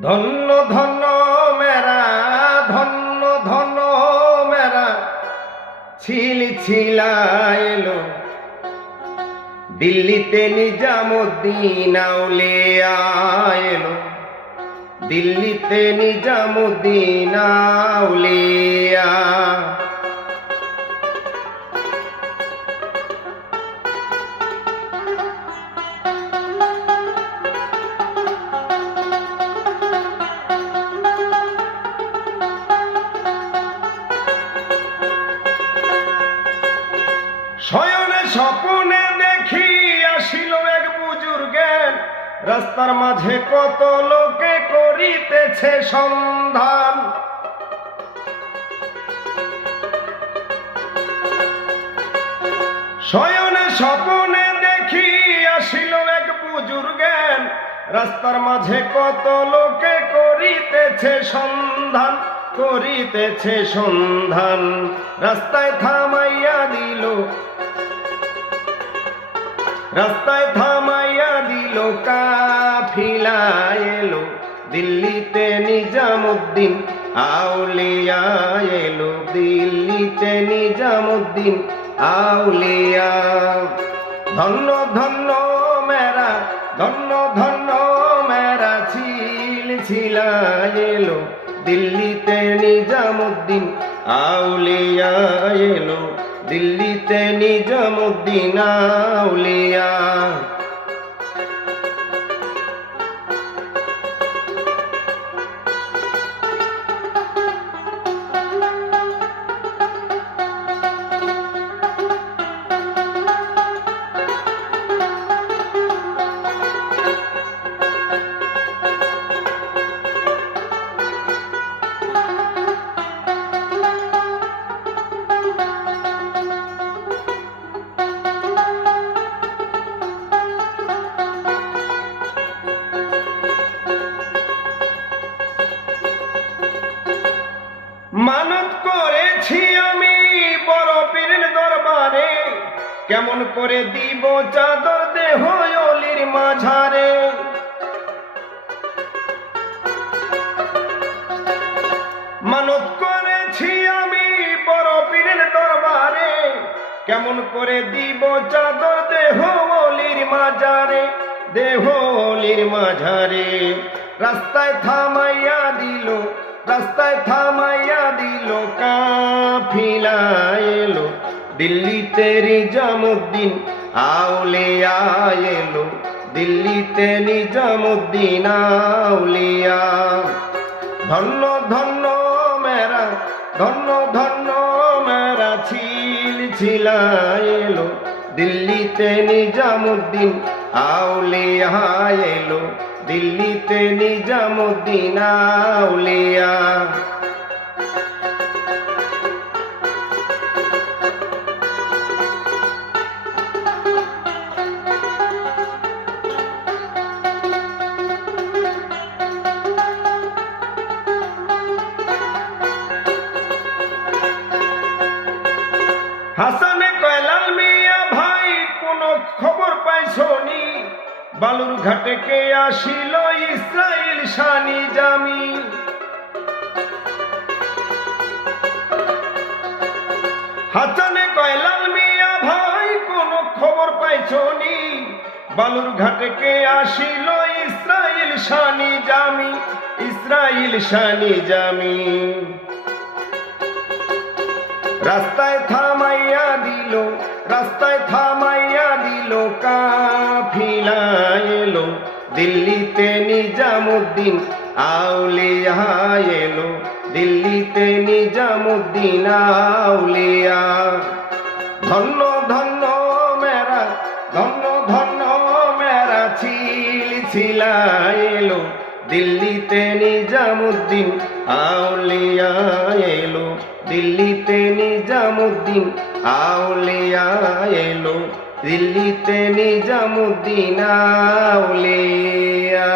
ধন্য ধন্য মেরা, ধন্য ধন্য মেরা। ছিল, ছিলা এলো। দিল্লিতে নিজামুদ্দিন আউলিয়া এলো। দিল্লিতে নিজামুদ্দিন আউলিয়া শয়নে স্বপনে দেখি আসিল এক বুজুর্গের রাস্তার মাঝে কত লোকে করিতেছে সন্ধান। শয়নে স্বপনে দেখি আসিল এক বুজুর্গের রাস্তার মাঝে কত লোকে করিতেছে সন্ধান করিতেছে সন্ধান। রাস্তায় থামাইয়া দিল রাস্তায় থামাইয়া দিল কাফিলা এলো। দিল্লিতে নিজামুদ্দিন, আউলিয়া এলো। দিল্লিতে নিজামুদ্দিন, আউলিয়া। ধন্য ধন্য মেরা, ধন্য ধন্য মেরা ছিল ছিলা এলো। দিল্লিতে নিজামুদ্দিন, আউলিয়া এলো। দিল্লিতে নিজামুদ্দিন আউলিয়া। করেছি আমি বড় পীরের দরবারে। কেমন করে দিব চাদর দেহ অলির মাঝারে। মানত করেছি আমি বড় পীরের দরবারে। কেমন করে দিব চাদর দেহ অলির মাঝারে। দেহ অলির মাঝারে। রাস্তায় থামাইয়া দিল রাস্তায় থামাইয়া দিল কাফিলা এলো দিল্লিতে নিজামুদ্দিন আউলিয়া এলো। দিল্লিতে নিজামুদ্দিন আউলিয়া। ধন্য ধন্য মেরা ধন্য ধন্য মেরা ছিল ছিলা এলো দিল্লিতে নিজামুদ্দিন আউলিয়া এলো। দিল্লিতে নিজামুদ্দিন আউলিয়া। হাসানে কয়লাল মিয়া ভাই কোন খবর পাইছনি বালুর ঘাটে কে আসিল ইসরায়েল শানি জামি। হাসানে কয়লাল মিয়া ভাই, কোন খবর পাইছনি বালুর ঘাটে কে আসিল ইসরায়েল শানি জামি, ইসরায়েল শানি জামি। রাস্তায় দিল্লিতে নিজামুদ্দিন আউলিয়া এলো। দিল্লিতে নিজামুদ্দিন আউলিয়া। ধন্য ধন্য মেরা, ধন্য ধন্য মেরা ছিল, ছিলা এলো। দিল্লিতে নিজামুদ্দিন আউলিয়া এলো। দিল্লিতে নিজামুদ্দিন আউলিয়া এলো। দিল্লিতে নিজামুদ্দিন আউলিয়া।